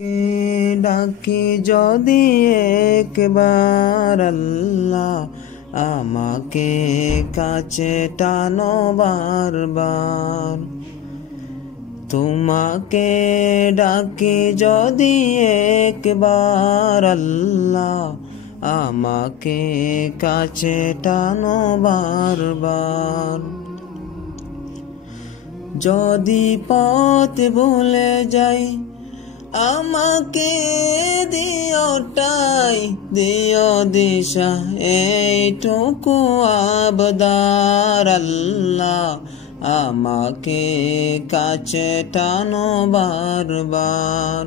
কে ডাকি যদি একবার আল্লাহ, আমাকে কাছে টানো বারবার। তোমাকে ডাকি যদি একবার আল্লাহ, আমাকে কাছে টানো বারবার। যদি পথ ভুলে যাই, আমাকে দিও দিশা, এইটুকু আবদার আল্লাহ, আমাকে কাছে টানো বারবার।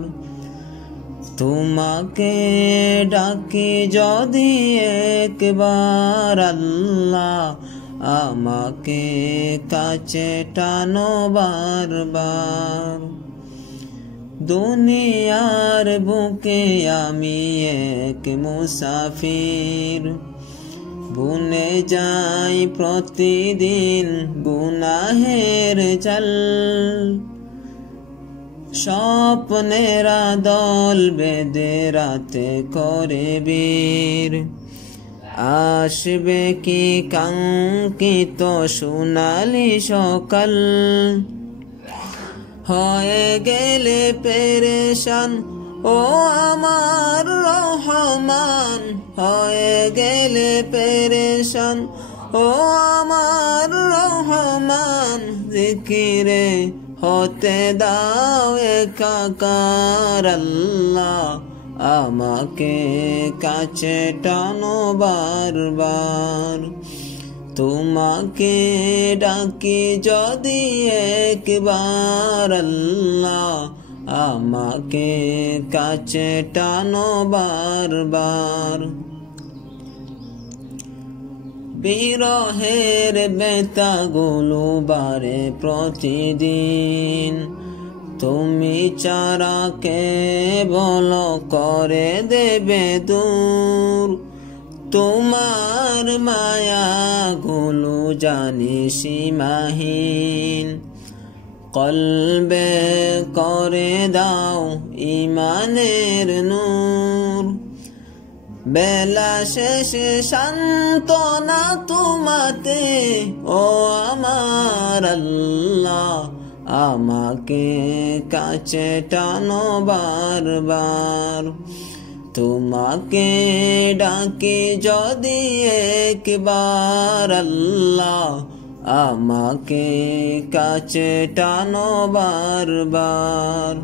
তোমাকে ডাকি যদি একবার আল্লাহ, আমাকে কাছে টানো বারবার। দুনিয়ার বুকে আমি এক মুসাফির, বুনে যাই প্রতিদিন গুনাহের জাল। স্বপ্নেরা দল বেঁধে রাতে করে বীর, আসবে কি কাঙ্ক্ষিত সোনালি সকাল। হয়ে গেলে পেরেশান ও আমার রহমান, হয়ে গেলে পেরেশান ও আমার রহমান। জিকিরে হতে দাও একাকার আল্লাহ, আমাকে কাছে টানো বারবার। তোমাকে ডাকি যদি একবার আল্লাহ, আমাকে কাছে টানো বারবার। বিরহের বেতাগুলো বারে প্রতিদিন, তুমি চারা কে বলো করে দেবে দূর। তোমার মায়া গুলো জানি সীমাহীন, কলবে করে দাও ইমানের নূর। বেলা শেষে সান্ত্বনা তোমাতে ও আমার আল্লাহ, আমাকে কাছে টানো বারবার। তোমাকে ডাকি যদি একবার আল্লাহ, আমাকে কাছে টানো বারবার।